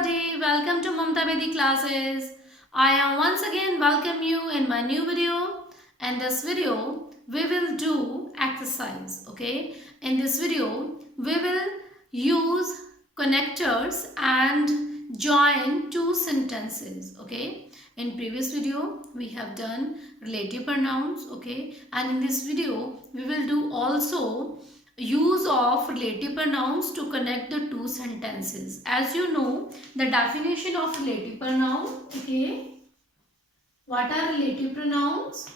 everybody, welcome to Mamta Bedi classes. I am once again welcome you in my new video. And this video we will do exercise, okay? In this video we will use connectors and join two sentences, okay? In previous video we have done relative pronouns, okay? And in this video we will do also use of relative pronouns to connect the two sentences. As you know, the definition of relative pronoun, okay? What are relative pronouns?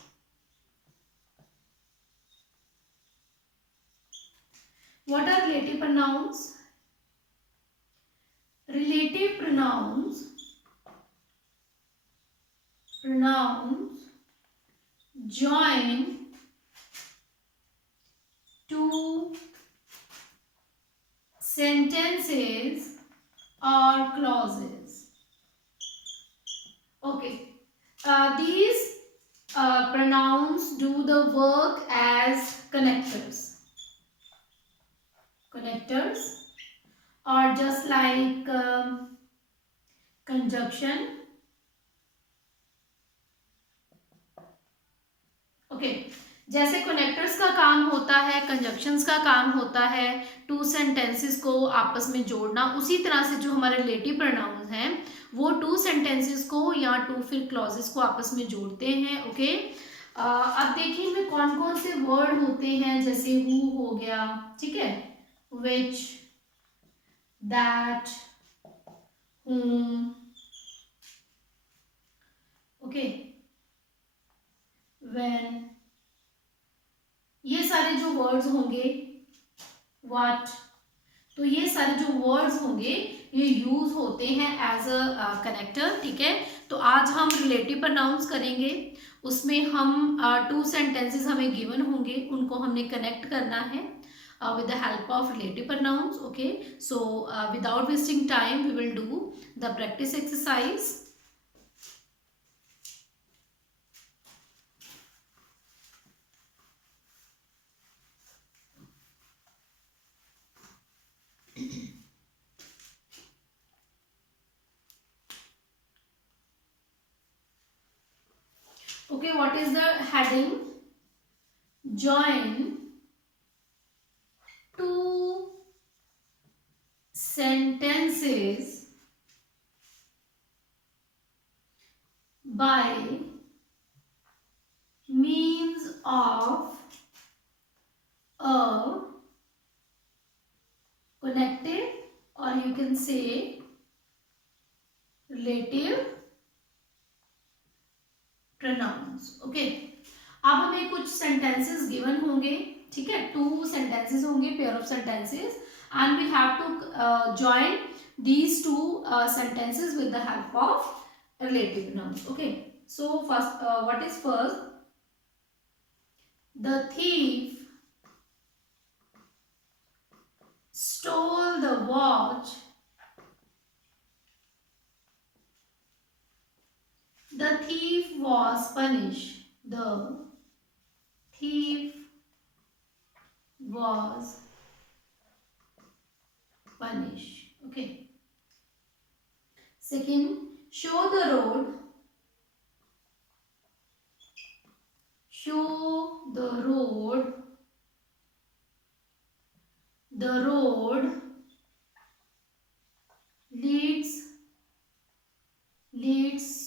What are relative pronouns? Relative pronouns join two sentences or clauses. Okay. These pronouns do the work as connectors. Connectors, or just like conjunction. Okay. जैसे connectors का काम होता है, conjunctions का काम होता है, to sentences को आपस में जोड़ना, उसी तरह से जो हमारे रिलेटिव प्रोनाउंस हैं वो टू सेंटेंसेस को या टू फिर क्लॉजेस को आपस में जोड़ते हैं, ओके? अब देखिए इनमें कौन कौन से वर्ड होते हैं, जैसे हु हो गया, ठीक है, विच, दैट, whom, ओके, when, ये सारे जो वर्ड्स होंगे, व्हाट, तो ये सारे जो वर्ड्स होंगे ये यूज होते हैं एज अ कनेक्टर, ठीक है? तो आज हम रिलेटिव प्रोनाउंस करेंगे, उसमें हम टू सेंटेंसेस हमें गिवन होंगे, उनको हमने कनेक्ट करना है with the help of relative pronouns, okay? So without wasting time we will do the practice exercise. Okay, what is the heading? Join two sentences by means of a connected, or you can say relative pronouns, okay? अब हमें कुछ sentences given होंगे, ठीक है? two sentences होंगे, pair of sentences, and we have to join these two sentences with the help of relative pronouns, okay? So first, what is first? The thief stole the watch. The thief was punished. The thief was punished. Okay. Second, show the road. Show the road. The road leads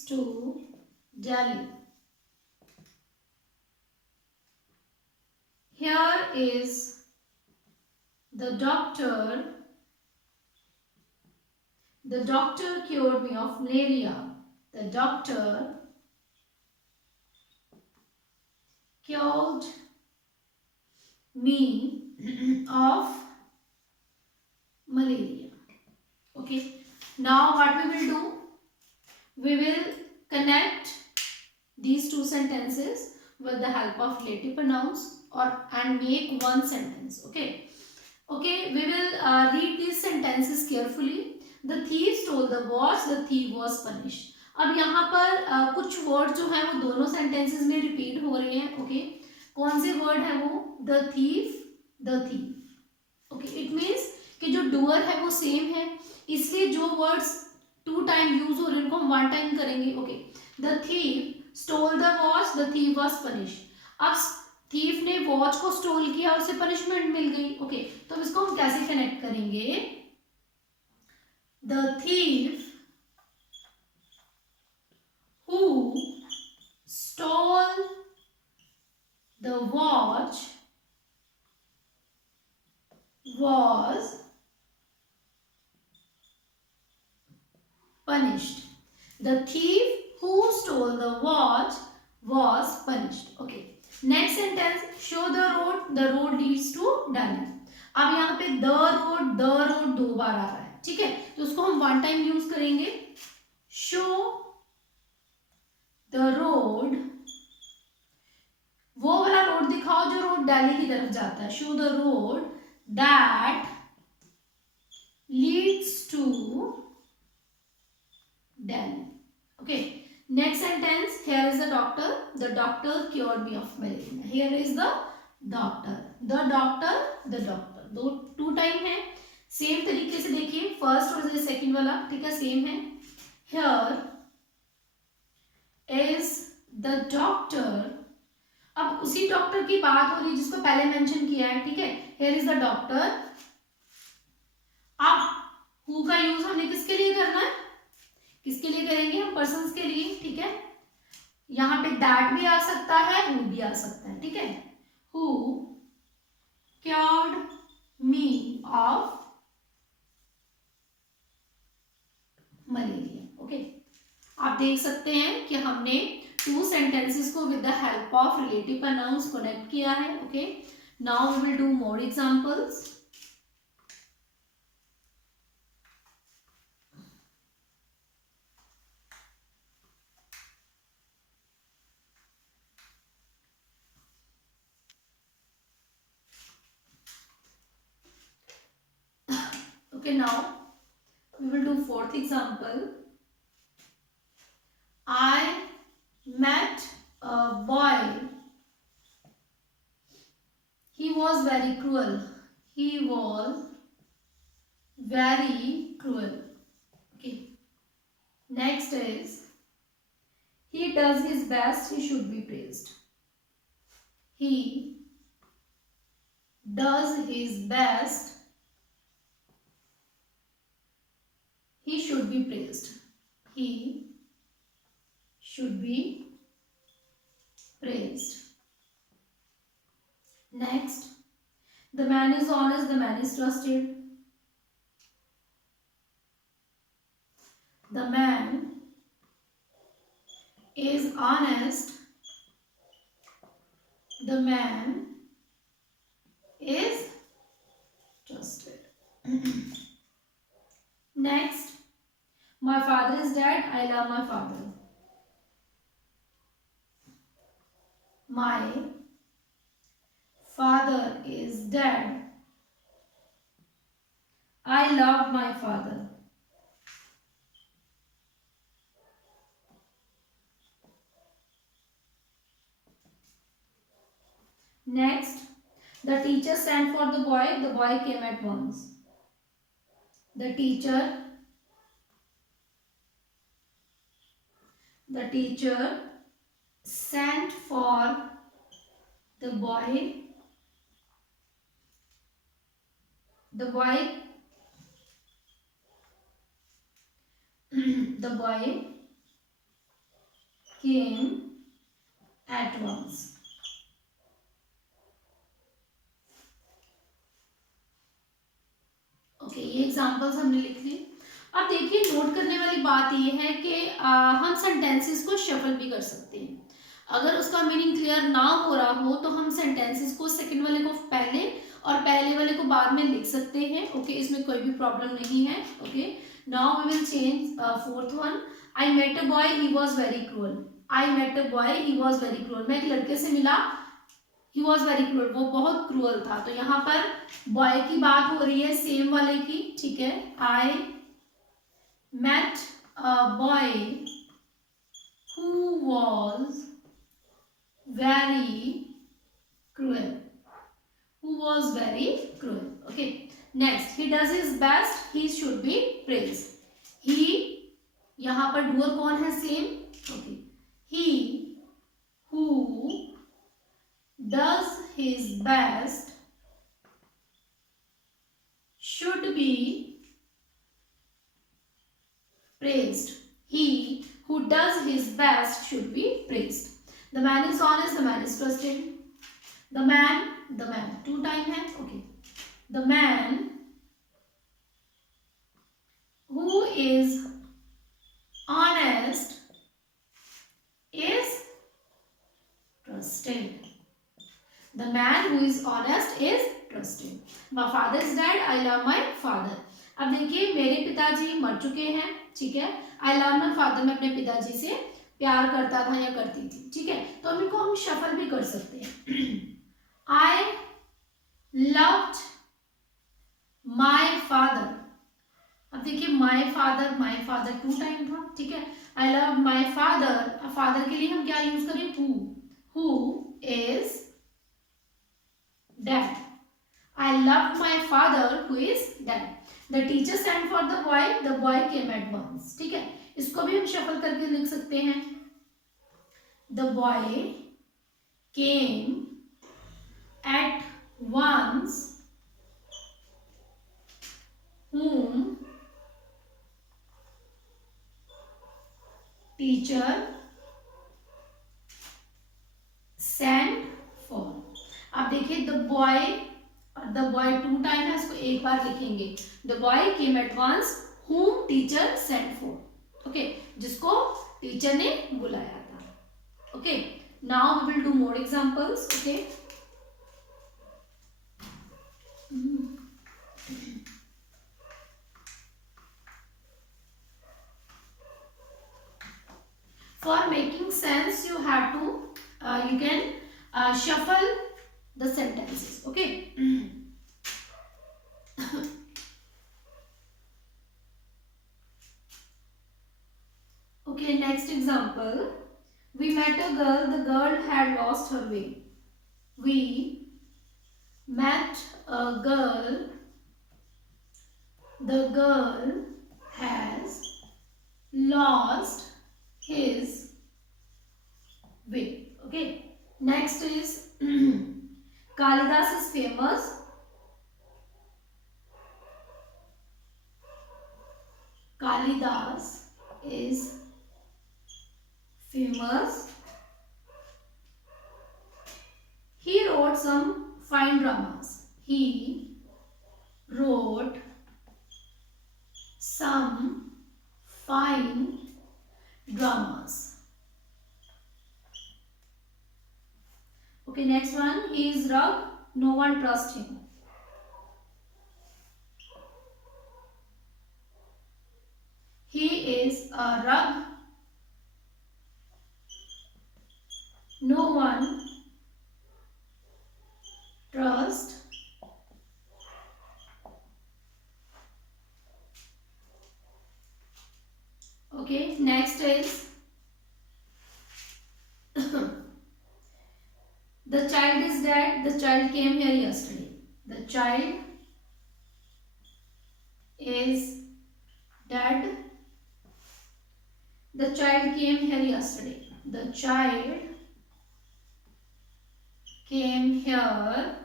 to Delhi. Here is the doctor. The doctor cured me of malaria. The doctor cured me of malaria. Okay. Now what we will do? We will connect these two sentences with the help of relative pronouns and make one sentence, okay? Okay, we will read these sentences carefully. The thief stole the watch. The thief was punished. अब यहाँ पर कुछ word जो है वो दोनों sentences में repeat हो रहे हैं, ओके? कौन से वर्ड है वो? The thief, okay? It means कि जो डूअर है वो सेम है, इसलिए जो वर्ड्स टू टाइम यूज हो रहे हैं, उनको हम वन टाइम करेंगे. Okay, the thief stole the watch, the thief was punish. अब थीफ ने वॉच को स्टोल किया और उसे पनिशमेंट मिल गई. ओके, तो इसको हम कैसे कनेक्ट करेंगे? The thief who stole the watch was punished. The thief who stole the watch was punished. Okay. Next sentence, show the road. The road leads to Delhi. अब यहाँ पे the road दो बार आ रहा है. ठीक है, तो उसको हम वन टाइम यूज करेंगे. show the road, वो वाला रोड दिखाओ जो रोड दिल्ली की तरफ जाता है. show the road that leads to Delhi. Okay, next sentence, here is the doctor. The doctor cured me of malaria. Here is the doctor. The doctor, the doctor. दो to time है. Same तरीके से देखिए, first और second वाला, ठीक है, same है. Here is the doctor. अब उसी डॉक्टर की बात हो रही है जिसको पहले मेंशन किया है. ठीक है, here is the doctor. अब who का यूज हमने किसके लिए करना है? किसके लिए करेंगे? हम पर्सन्स के लिए. ठीक है, यहाँ पे दैट भी आ सकता है, who भी आ सकता है. ठीक है, who cured me of malaria. Okay, आप देख सकते हैं कि हमने टू सेंटेंसेस को with the help of relative pronouns connect किया है. Okay, now we will do more examples. Okay, now we will do fourth example. I met a boy. He was very cruel. He was very cruel. Okay. Next is, he does his best. He should be praised. He does his best. He should be praised. He should be praised. Next, the man is honest, the man is trusted. The man is honest, the man is trusted. Next, my father is dead, I love my father. My father is dead, I love my father. Next, the teacher sent for the boy came at once. The teacher sent for the boy. The boy came at once. Okay, ये examples हमने लिख ली. अब देखिए, note करने वाली बात ये है कि हम सेंटेंसेस को शफल भी कर सकते हैं. अगर उसका मीनिंग क्लियर ना हो रहा हो तो हम सेंटेंसेस को सेकंड वाले को पहले और पहले वाले को बाद में लिख सकते हैं. ओके, इसमें कोई भी प्रॉब्लम नहीं है. Okay, now we will change fourth one. I met a boy, he was very cruel. I met a boy, he was very cruel. मैं एक लड़के से मिला, ही वॉज वेरी क्रूअल, वो बहुत क्रूअल था. तो यहाँ पर बॉय की बात हो रही है, सेम वाले की. ठीक है, I met a boy who was very cruel. Who was very cruel. Okay, next, he does his best, he should be praised. He यहाँ पर डूअर कौन है? Same. Okay, he who does his best should be praised. He who does his best should be praised. The man is honest, the man is trusted. The man, two time है. Okay. The man who is honest is trusted. The man who is honest is trusted. My father is dead. I love my father. अब देखिए मेरे पिताजी मर चुके हैं, ठीक है. I love my father, मैं अपने पिताजी से प्यार करता था या करती थी, ठीक है. तो इनको हम शफल भी कर सकते हैं. I loved my father. अब देखिए my father टू टाइम था, ठीक है. I loved my father. अब फादर के लिए हम क्या यूज करें? who is dead. I loved my father who is dead. The teacher sent for the boy came at once. ठीक है, इसको भी हम शफल करके लिख सकते हैं. The boy came at once whom teacher sent for. अब देखिए द बॉय टू टाइम है, इसको एक बार लिखेंगे. The boy came at once whom teacher sent for. Okay, जिसको टीचर ने बुलाया था. Okay, now we will do more examples. Okay, for making sense you have to you can shuffle the sentences. Okay. Okay, next example. We met a girl. The girl had lost her way. We met a girl. The girl has lost his way. Okay. Next is Kalidas is famous. Kalidas is famous. He wrote some fine dramas. He wrote some fine dramas. Okay, next one. He is rugged. No one trusts him. He is a rug. No one trusts. Okay, next is the child is dead. The child came here yesterday. The child is dead. The child came here yesterday. The child came here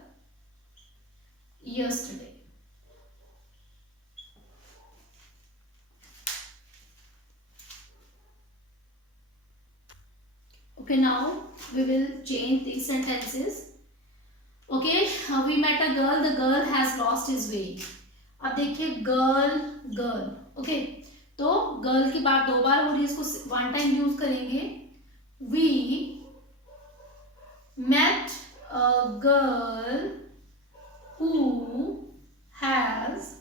yesterday. Okay, now we will change these sentences. Okay, we met a girl. The girl has lost his way. अब देखिए girl. Okay, तो girl की बात दो बार हो रही है, इसको वन टाइम यूज करेंगे. We met a girl who has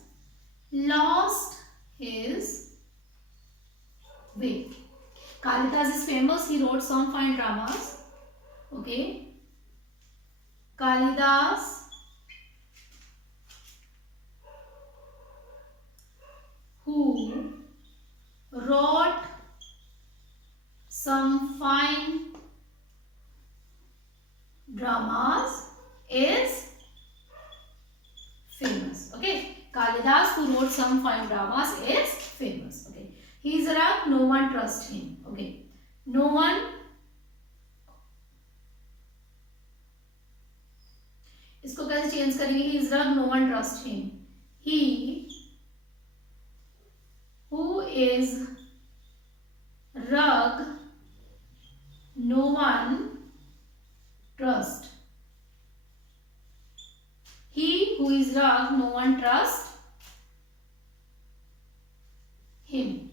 lost his way. Kalidas is famous. He wrote some fine dramas. Okay. Kalidas who wrote some fine dramas is famous. Okay. Kalidas who wrote some fine dramas is famous. Okay. He is a rug, no one trust him. Okay, no one, इसको कैसे change करेंगे? He is rug, no one trust him. He who is rug, no one trust. He who is rug, no one trust him.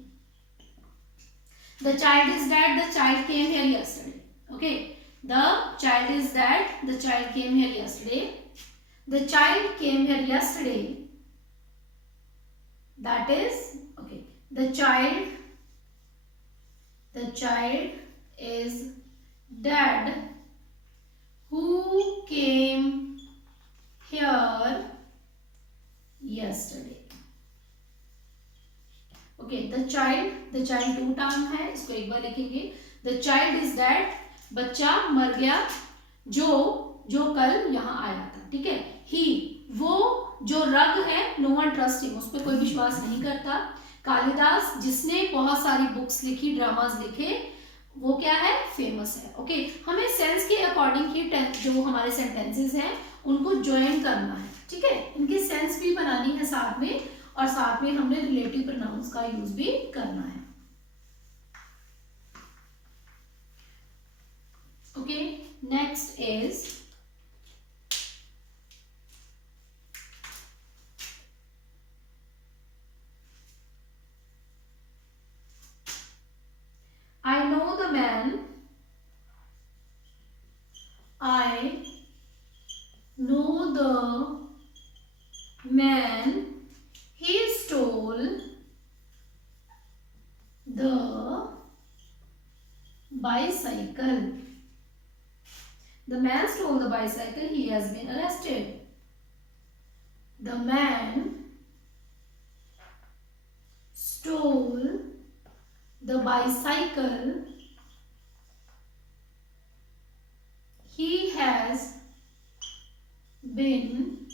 The child is dead, the child came here yesterday. Okay, the child is dead, the child came here yesterday. The child came here yesterday. That is, okay, the child is dead who came here yesterday. Okay, the child two term है, इसको एक बार लिखेंगे. The child is dead, बच्चा मर गया जो कल यहाँ आया था. ठीक है. He, वो जो रग है, no one trust him, उस पर कोई विश्वास नहीं करता. कालिदास जिसने बहुत सारी बुक्स लिखी, ड्रामास लिखे, वो क्या है? फेमस है. ओके, हमें सेंस के अकॉर्डिंग ही जो हमारे सेंटेंसेस हैं उनको ज्वाइन करना है. ठीक है, इनकी सेंस भी बनानी है साथ में, और साथ में हमने रिलेटिव प्रोनाउंस का यूज भी करना है. Okay, next is I know the man. I know the man. He stole the bicycle. The man stole the bicycle. He has been arrested. The man stole the bicycle. He has been